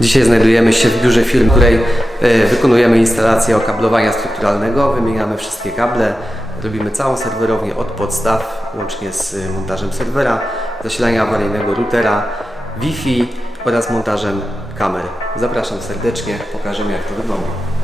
Dzisiaj znajdujemy się w biurze firmy, w której e, wykonujemy instalację okablowania strukturalnego, wymieniamy wszystkie kable, robimy całą serwerownię od podstaw, łącznie z e, montażem serwera, zasilania awaryjnego routera, Wi-Fi oraz montażem kamer. Zapraszam serdecznie, pokażemy jak to wygląda.